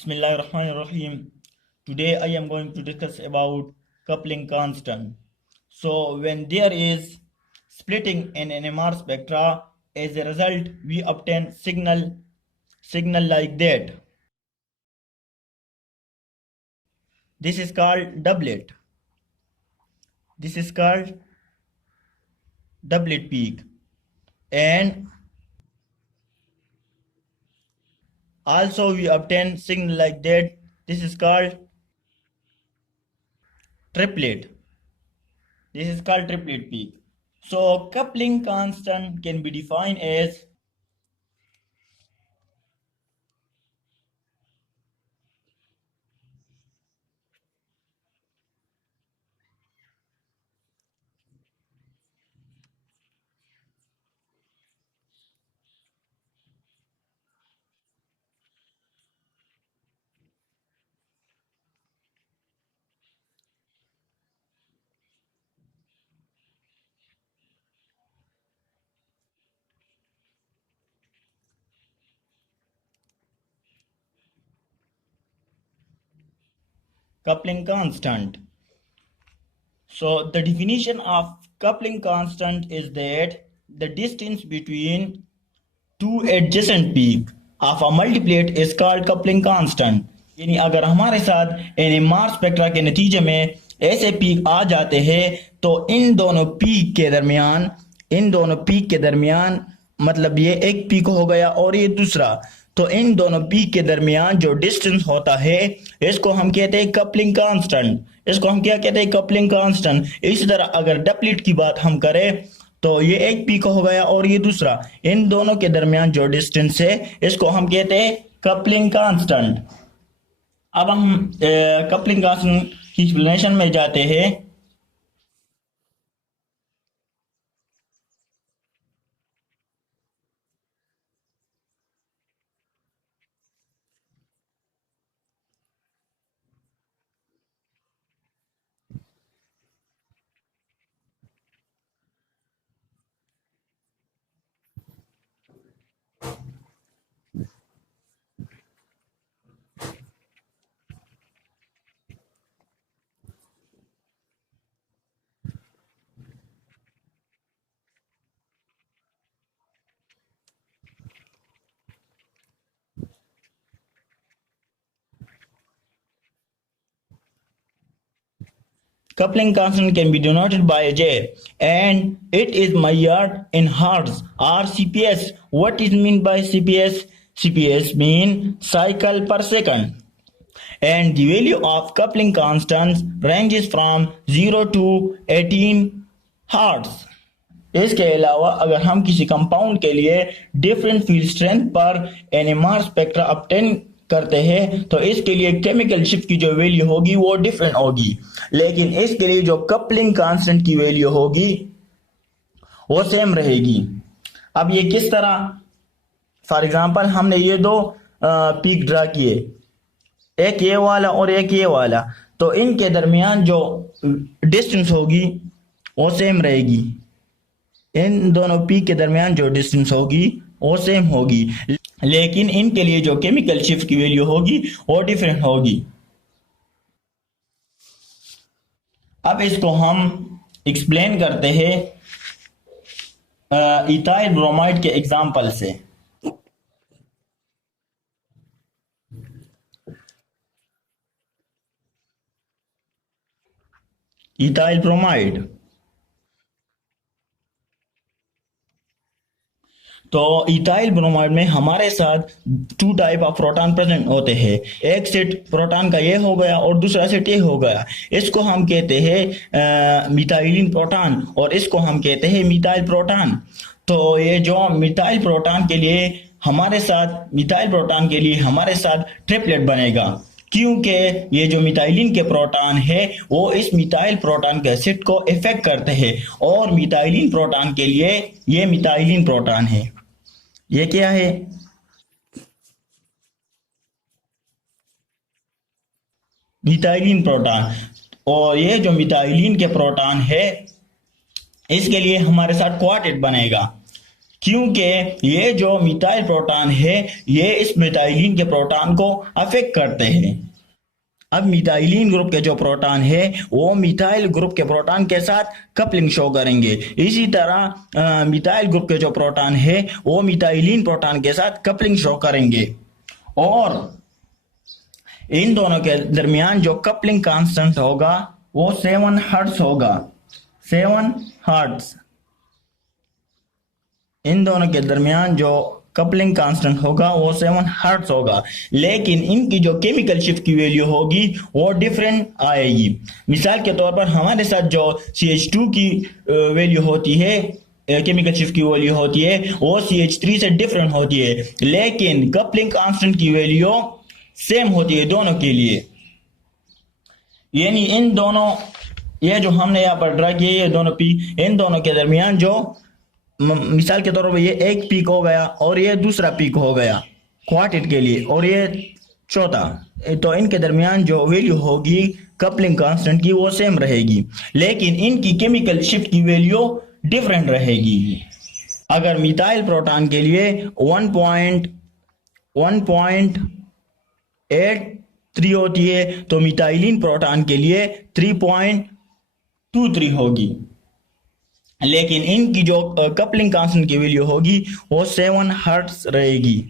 Bismillahirrahmanirrahim. Today I am going to discuss about coupling constant. So when there is splitting in NMR spectra, as a result we obtain signal like that. This is called doublet. This is called doublet peak. And also we obtain signal like that. This is called triplet. This is called triplet peak. So coupling constant can be defined as coupling constant. So the definition of coupling constant is that the distance between two adjacent peak of a multiplet is called coupling constant. यानी अगर हमारे साथ NMR spectra के नतीजे में ऐसे peak आ जाते हैं तो इन दोनों पीक के दरमियान मतलब ये एक पीक हो गया और ये दूसरा, तो इन दोनों पीक के दरमियान जो डिस्टेंस होता है इसको हम कहते हैं कपलिंग कांस्टेंट। इसको हम क्या कहते हैं? Coupling constant. इसी तरह अगर डबलेट की बात हम करें तो ये एक पीक हो गया और ये दूसरा, इन दोनों के दरमियान जो डिस्टेंस है इसको हम कहते हैं कपलिंग कांस्टेंट। अब हम कपलिंग कांस्टेंट की एक्सप्लेनेशन में जाते हैं। Coupling constant can be denoted by J and it is measured in hertz or CPS. What is mean by CPS? CPS mean cycle per second. And the value of coupling constants ranges from 0 to 18 hertz. इसके अलावा अगर हम किसी compound के लिए different field strength पर NMR spectra obtain करते हैं तो इसके लिए केमिकल शिफ्ट की जो वैल्यू होगी वो डिफरेंट होगी, लेकिन इसके लिए जो कपलिंग कांस्टेंट की वैल्यू होगी वो सेम रहेगी। अब ये किस तरह? फॉर एग्जांपल हमने ये दो पीक ड्रा किए, एक ये वाला और एक ये वाला, तो इनके दरमियान जो डिस्टेंस होगी वो सेम रहेगी। इन दोनों पीक के दरमियान जो डिस्टेंस होगी वो सेम होगी, लेकिन इनके लिए जो केमिकल शिफ्ट की वैल्यू होगी वो डिफरेंट होगी। अब इसको हम एक्सप्लेन करते हैं इथाइल ब्रोमाइड के एग्जांपल से। इथाइल ब्रोमाइड, तो इथाइल ब्रोमाइड में हमारे साथ two type of proton present होते हैं। एक सेट प्रोटॉन का ये हो गया और दूसरा सेट ये हो गया। इसको हम कहते हैं मिथाइलिन प्रोटॉन और इसको हम कहते हैं मिथाइल प्रोटॉन। तो ये जो मिथाइल प्रोटॉन के लिए हमारे साथ ट्रिपलेट बनेगा, क्योंकि ये जो मिथाइलिन के प्रोटॉन है वो इस मिथाइल प्रोटॉन के सेट को इफेक्ट करते हैं और मिथाइलिन प्रोटॉन के लिए ये मिथाइलिन प्रोटॉन है। ये क्या है? Methylene proton. और ये जो मिथाइलिन के प्रोटॉन है इसके लिए हमारे साथ क्वार्टेट बनेगा। क्योंकि ये जो मिथाइल प्रोटॉन है ये इस मिथाइलिन के प्रोटॉन को अफेक्ट करते हैं। अब मिथाइलिन ग्रुप के जो प्रोटॉन है वो मिथाइल ग्रुप के प्रोटॉन के साथ कपलिंग शो करेंगे। इसी तरह मिथाइल ग्रुप के जो प्रोटॉन है वो मिथाइलिन प्रोटॉन के साथ कपलिंग शो करेंगे और इन दोनों के दरमियान जो कपलिंग कांस्टेंट होगा वो 7 हर्ट्ज होगा। 7 हर्ट्ज इन दोनों के दरमियान जो कपलिंग कांस्टेंट होगा वो 7 हर्ट्ज होगा, लेकिन इनकी जो केमिकल शिफ्ट की वैल्यू होगी वो डिफरेंट आएगी। मिसाल के तौर पर हमारे साथ जो CH2 की वैल्यू होती है, केमिकल शिफ्ट की वैल्यू होती है वो CH3 से डिफरेंट होती है, लेकिन कपलिंग कांस्टेंट की वैल्यू सेम होती है दोनों के लिए। यानी इन दोनों, ये जो हमने यहाँ पर ड्रा किए ये दोनों पी, इन दोनों के दरमियान जो मिसाल के तौर पर ये एक पीक हो गया और ये दूसरा पीक हो गया क्वार्टेट के लिए और ये चौथा, तो इनके दरमियान जो वैल्यू होगी कपलिंग कांस्टेंट की वो सेम रहेगी, लेकिन इनकी केमिकल शिफ्ट की वैल्यू डिफरेंट रहेगी। अगर मिथाइल प्रोटॉन के लिए 1.83 होती है तो मिथाइलिन प्रोटॉन के लिए 3.23 होगी, लेकिन इनकी जो कपलिंग कांस्टेंट की वैल्यू होगी वो 7 हर्ट्ज रहेगी।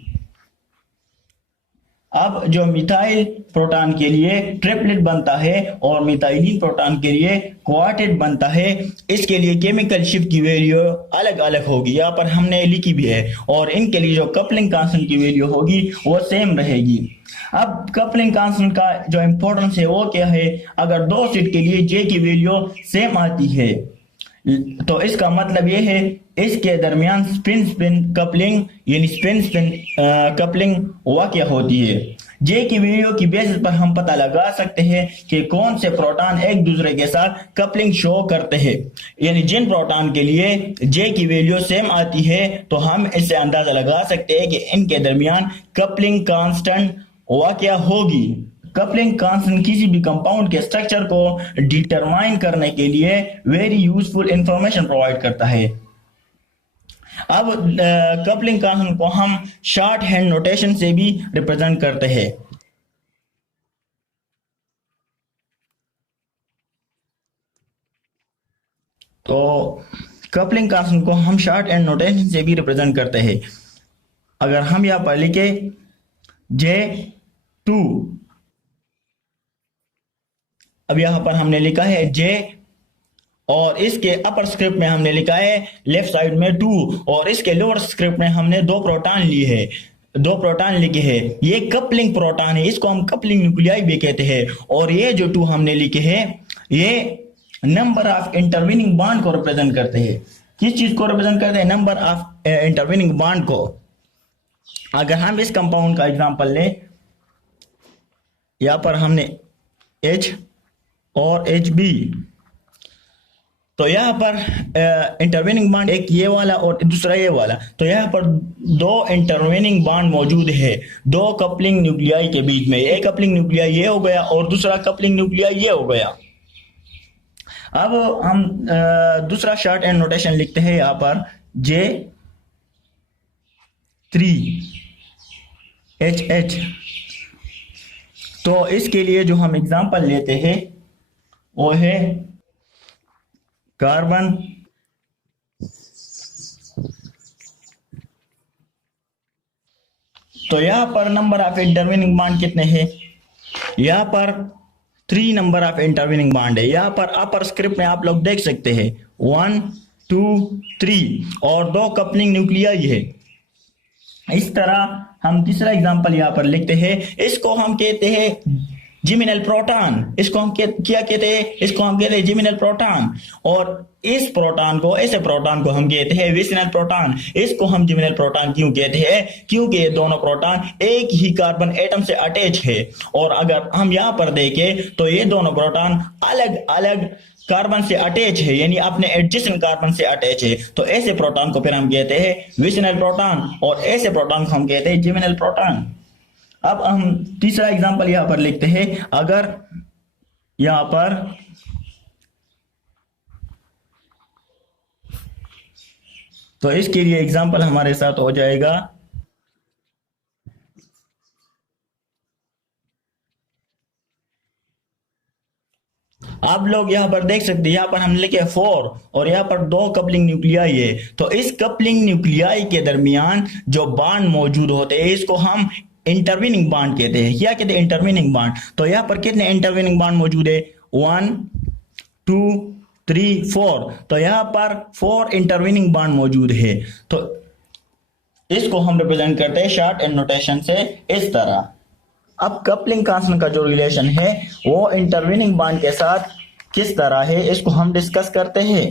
अब जो मिथाइल प्रोटॉन के लिए ट्रिपलेट बनता है और मिथाइलिन प्रोटॉन के लिए क्वार्टेट बनता है, इसके लिए केमिकल शिफ्ट की वैल्यू अलग अलग होगी, यहाँ पर हमने लिखी भी है, और इनके लिए जो कपलिंग कांस्टेंट की वैल्यू होगी वो सेम रहेगी। अब कपलिंग कांस्टेंट का जो इंपॉर्टेंस है वो क्या है, अगर दो सेट के लिए जे की वैल्यू सेम आती है तो इसका मतलब ये है इसके दरमियान स्पिन स्पिन कपलिंग यानी स्पिन स्पिन कपलिंग वाक़या होती है। जे की वैल्यू की बेसिस पर हम पता लगा सकते हैं कि कौन से प्रोटॉन एक दूसरे के साथ कपलिंग शो करते हैं, यानी जिन प्रोटॉन के लिए जे की वैल्यू सेम आती है तो हम इससे अंदाजा लगा सकते हैं कि इनके दरमियान कपलिंग कांस्टेंट वाक़या होगी। कपलिंग कांस्टेंट किसी भी कंपाउंड के स्ट्रक्चर को डिटरमाइन करने के लिए वेरी यूजफुल इंफॉर्मेशन प्रोवाइड करता है। अब कपलिंग कांस्टेंट को हम शॉर्ट हैंड नोटेशन से भी रिप्रेजेंट करते हैं। तो कपलिंग कांस्टेंट को हम शॉर्ट हैंड नोटेशन से भी रिप्रेजेंट करते हैं। अगर हम यहां पर लिखे J2, अब यहां पर हमने लिखा है J और इसके अपर स्क्रिप्ट में हमने लिखा है लेफ्ट साइड में 2 और इसके लोअर स्क्रिप्ट में हमने 2 प्रोटॉन लिए हैं, 2 प्रोटॉन लिखे हैं। ये कपलिंग प्रोटॉन है, इसको हम कपलिंग न्यूक्लियाई भी कहते हैं। और ये जो 2 हमने लिखे हैं ये नंबर ऑफ इंटरवीनिंग बॉन्ड को रिप्रेजेंट करते हैं। किस चीज को रिप्रेजेंट करते हैं? नंबर ऑफ इंटरवीनिंग बॉन्ड को। अगर हम इस कंपाउंड का एग्जांपल लें, यहां पर हमने H और HB, तो यहाँ पर इंटरवेनिंग बॉन्ड एक ये वाला और दूसरा ये वाला, तो यहाँ पर 2 इंटरवेनिंग बॉन्ड मौजूद है 2 कपलिंग न्यूक्लियाई के बीच में। एक कपलिंग न्यूक्लियाई ये हो गया और दूसरा कपलिंग न्यूक्लियाई ये हो गया। अब हम दूसरा शॉर्ट एंड नोटेशन लिखते हैं यहाँ पर J3HH। तो इसके लिए जो हम एग्जांपल लेते हैं वो है कार्बन, तो यहां पर नंबर ऑफ इंटरवीनिंग बॉन्ड कितने हैं? यहां पर 3 नंबर ऑफ इंटरवीनिंग बॉन्ड है। यहां पर अपर स्क्रिप्ट में आप लोग देख सकते हैं 1 2 3 और 2 कपलिंग न्यूक्लियाई है। इस तरह हम तीसरा एग्जांपल यहां पर लिखते हैं, इसको हम कहते हैं जिमिनल प्रोटॉन। इसको हम क्या कहते हैं? इसको हम कहते हैं जिमिनल प्रोटॉन। और इस प्रोटॉन को, ऐसे प्रोटॉन को हम कहते हैं विसिनल प्रोटॉन। इसको हम जिमिनल प्रोटॉन क्यों कहते हैं? क्योंकि ये दोनों प्रोटॉन एक ही कार्बन एटम से अटैच है। और अगर हम यहाँ पर देखें तो ये दोनों प्रोटॉन अलग अलग कार्बन से अटैच है, यानी अपने एडजेसेंट कार्बन से अटैच है। तो ऐसे प्रोटॉन को फिर हम कहते हैं विसिनल प्रोटॉन और ऐसे प्रोटॉन को हम कहते हैं जिमिनल प्रोटॉन। अब हम तीसरा एग्जांपल यहां पर लिखते हैं। अगर यहां पर तो इसके लिए एग्जांपल हमारे साथ हो जाएगा, आप लोग यहाँ पर देख सकते हैं, यहाँ पर हमने लिखे 4 और यहाँ पर 2 कपलिंग न्यूक्लियाई है। तो इस कपलिंग न्यूक्लियाई के दरमियान जो बांड मौजूद होते हैं इसको हम इंटरवीनिंग बांड कहते हैं। क्या कहते हैं? Intervening bond. तो यहाँ पर कितने इंटरवीनिंग बांड मौजूद है? 1 2 3 4। तो यहाँ पर 4 इंटरवीनिंग बांड मौजूद है। तो इसको हम रिप्रेजेंट करते हैं शॉर्ट एंड नोटेशन से इस तरह। अब कपलिंग कांस्टेंट का जो रिलेशन है वो इंटरवीनिंग बांड के साथ किस तरह है इसको हम डिस्कस करते हैं।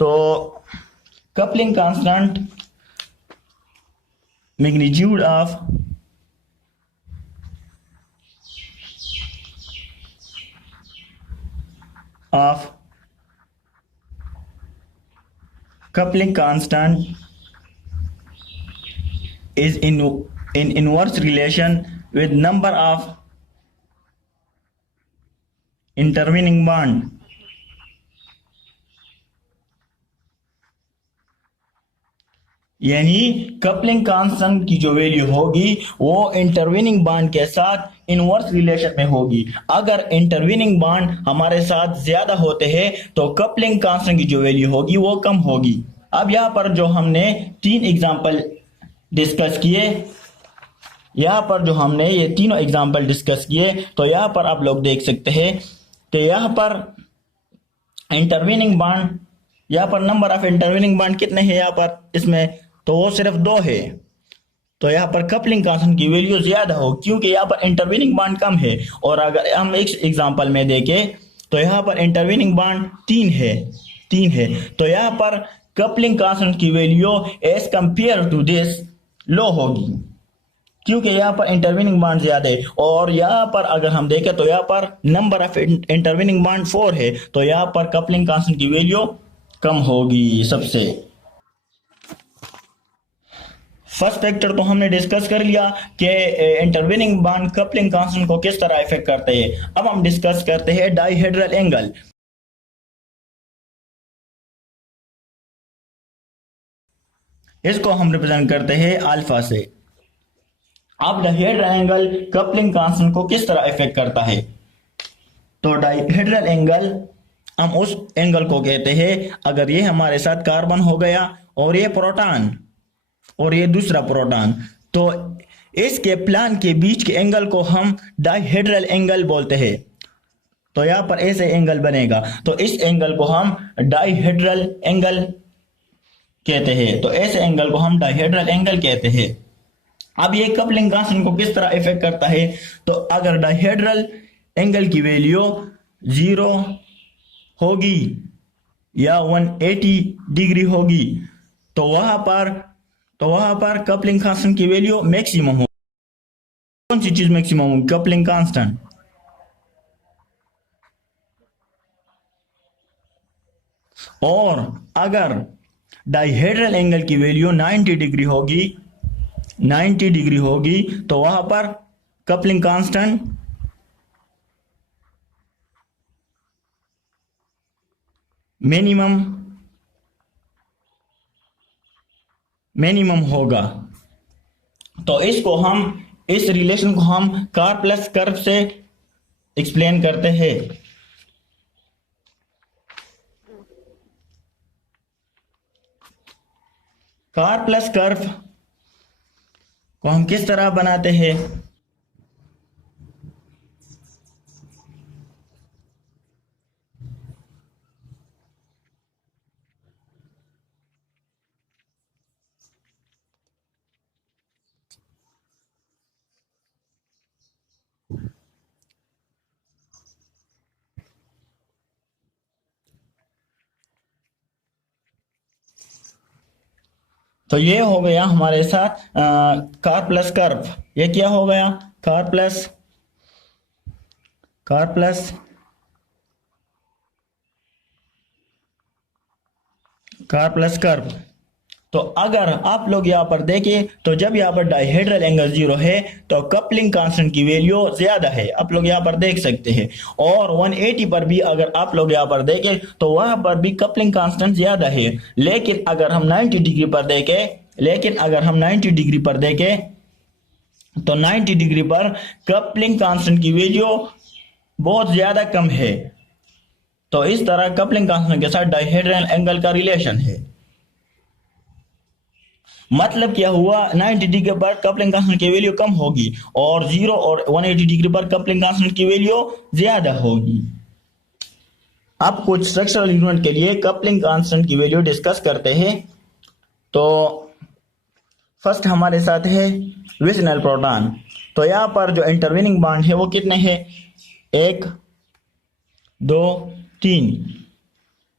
तो coupling constant magnitude of coupling constant is in inverse relation with number of intervening bond। यानी कपलिंग कांस्टेंट की जो वैल्यू होगी वो इंटरवीनिंग बांड के साथ इनवर्स रिलेशन में होगी। अगर इंटरवीनिंग बांड हमारे साथ ज्यादा होते हैं तो कपलिंग कांस्टेंट की जो वैल्यू होगी वो कम होगी। अब यहाँ पर जो हमने 3 एग्जांपल डिस्कस किए, यहाँ पर जो हमने ये तीनों एग्जांपल डिस्कस किए, तो यहाँ पर आप लोग देख सकते हैं कि यहाँ पर इंटरवीनिंग बांड, यहाँ पर नंबर ऑफ इंटरवीनिंग बांड कितने हैं यहाँ पर इसमें, तो वो सिर्फ 2 है। तो यहाँ पर कपलिंग कांस्टेंट की वैल्यू ज्यादा हो क्योंकि यहाँ पर इंटरवीनिंग बांड कम है। और अगर हम एक एग्जांपल में देखें तो यहाँ पर इंटरवीनिंग बांड 3 है। तो यहाँ पर कपलिंग कांस्टेंट की value as compare to this low होगी क्योंकि यहाँ पर इंटरवीनिंग बांड ज्यादा है। और यहाँ पर अगर हम देखें तो यहाँ पर नंबर ऑफ इंटरवीनिंग बांड 4 है। तो यहाँ पर कपलिंग कांस्टेंट की वैल्यू कम होगी सबसे। फर्स्ट फैक्टर तो हमने डिस्कस कर लिया कि इंटरवीनिंग बांड कपलिंग कांस्टेंट को किस तरह इफेक्ट करते हैं। अब हम डिस्कस करते हैं डाइहेड्रल एंगल। इसको हम रिप्रेजेंट करते हैं अल्फा से। अब डाइहेड्रल एंगल कपलिंग कांस्टेंट को किस तरह इफेक्ट करता है? तो डाइहेड्रल एंगल हम उस एंगल को कहते हैं अगर ये हमारे साथ कार्बन हो गया और ये प्रोटॉन और ये दूसरा प्रोटॉन, तो इसके प्लान के बीच के एंगल को हम डाइहेड्रल एंगल बोलते हैं। तो यहां पर ऐसे एंगल बनेगा, तो इस एंगल को हम डाइहेड्रल एंगल कहते हैं। तो ऐसे एंगल को हम डाइहेड्रल एंगल कहते हैं। अब ये कपलिंग कांस्टेंट को किस तरह इफेक्ट करता है? तो अगर डाइहेड्रल एंगल की वैल्यू 0 होगी या 180 डिग्री होगी तो वहां पर कपलिंग कांस्टेंट की वैल्यू मैक्सिमम होगी। कौन सी चीज मैक्सिमम होगी? Coupling constant. और अगर डाइहेड्रल एंगल की वैल्यू 90 डिग्री होगी तो वहां पर कपलिंग कांस्टेंट मिनिमम होगा। तो इस रिलेशन को हम कार प्लस कर्व से एक्सप्लेन करते हैं। कार प्लस कर्व को हम किस तरह बनाते हैं? तो ये हो गया हमारे साथ कार प्लस कर्व। ये क्या हो गया? Car plus curve. तो अगर आप लोग यहाँ पर देखें तो जब यहाँ पर डाइहेड्रल एंगल 0 है तो कपलिंग कांस्टेंट की वैल्यू ज्यादा है, आप लोग यहाँ पर देख सकते हैं। और 180 पर भी अगर आप लोग यहाँ पर देखें तो वहां पर भी कपलिंग कांस्टेंट ज्यादा है। लेकिन अगर हम 90 डिग्री पर देखें तो 90 डिग्री पर कपलिंग कांस्टेंट की वैल्यू बहुत ज्यादा कम है। तो इस तरह कपलिंग कांस्टेंट के साथ डाइहेड्रल एंगल का रिलेशन है। मतलब क्या हुआ, 90 डिग्री पर कपलिंग कांस्टेंट की वैल्यू कम होगी और 0 और 180 डिग्री पर कपलिंग कांस्टेंट की वैल्यू ज्यादा होगी। अब कुछ स्ट्रक्चरल यूनिट के लिए कपलिंग कांस्टेंट की वैल्यू डिस्कस करते हैं। तो फर्स्ट हमारे साथ है विसिनल प्रोटॉन। तो यहाँ पर जो इंटरवेनिंग बॉन्ड है वो कितने हैं, 1 2 3,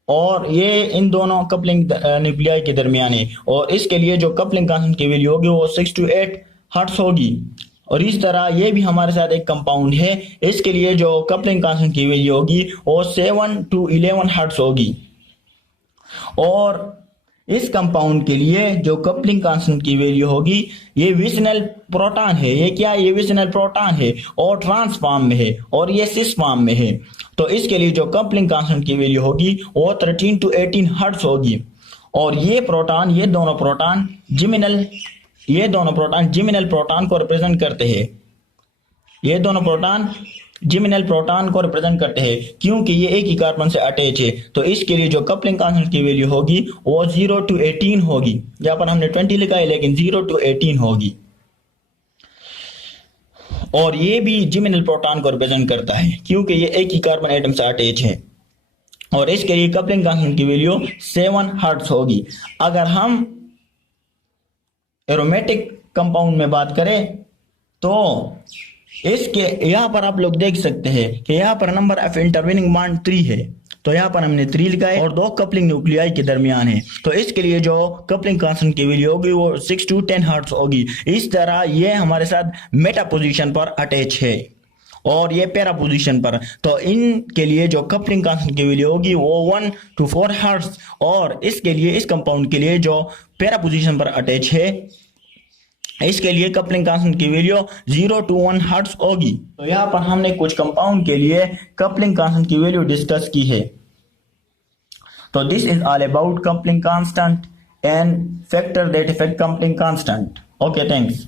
और ये इन दोनों कपलिंग न्यूक्लियाई के दरमियान है। और इसके लिए जो कपलिंग कांस्टेंट की वैल्यू होगी वो 6 to 8 हर्ट्ज होगी। और इस तरह ये भी हमारे साथ एक कंपाउंड है, इसके लिए जो कपलिंग कांस्टेंट की वैल्यू होगी वो 7 to 11 हर्ट्ज होगी। और इस कंपाउंड के लिए जो कपलिंग कांस्टेंट की वैल्यू होगी, ये विसिनल प्रोटॉन है। ये क्या है, ये विसिनल प्रोटॉन है और ट्रांस फॉर्म में है और ये सिस फॉर्म में है। तो इसके लिए जो कपलिंग कांस्टेंट की वैल्यू होगी वो 13 to 18 हर्ट्ज होगी। और ये दोनों प्रोटॉन जिमिनल प्रोटॉन को रिप्रेजेंट करते हैं। ये दोनों प्रोटॉन जिमिनल प्रोटॉन को रिप्रेजेंट करते हैं क्योंकि ये एक ही कार्बन से अटैच है। तो इसके लिए जो कपलिंग कांस्टेंट की वैल्यू होगी वो 0 to 18 होगी। यहाँ पर हमने 20 लिखा है लेकिन 0 to 18 होगी। और ये भी जिमिनल प्रोटॉन को रिप्रेजेंट करता है क्योंकि ये एक ही कार्बन एटम से अटैच है। और इसके लिए कपलिंग कांस्टेंट की वैल्यू 7 हर्ट्ज होगी। अगर हम एरोमेटिक कंपाउंड में बात करें तो इसके यहाँ पर आप लोग देख सकते हैं कि यहाँ पर नंबर ऑफ इंटरवेनिंग बॉन्ड 3 है। तो यहाँ पर हमने 3 लिखा है और 2 कपलिंग न्यूक्लियाई के दरमियान है। तो इसके लिए जो कपलिंग कांस्टेंट की वैल्यू होगी वो 6 to 10 हर्ट्ज होगी। इस तरह ये हमारे साथ मेटा पोजीशन पर अटैच है और ये पैरा पोजीशन पर। तो इनके लिए जो कपलिंग कांस्टेंट की वैल्यू होगी वो 1 to 4 हर्ट्ज। और इसके लिए इस कंपाउंड के लिए जो पैरा पोजीशन पर अटैच है, इसके लिए कपलिंग कांस्टेंट की वैल्यू 0 to 1 हर्ट्ज होगी। तो यहाँ पर हमने कुछ कंपाउंड के लिए कपलिंग कांस्टेंट की वैल्यू डिस्कस की है। तो this is all about coupling constant and factor that affect coupling constant. Okay, thanks.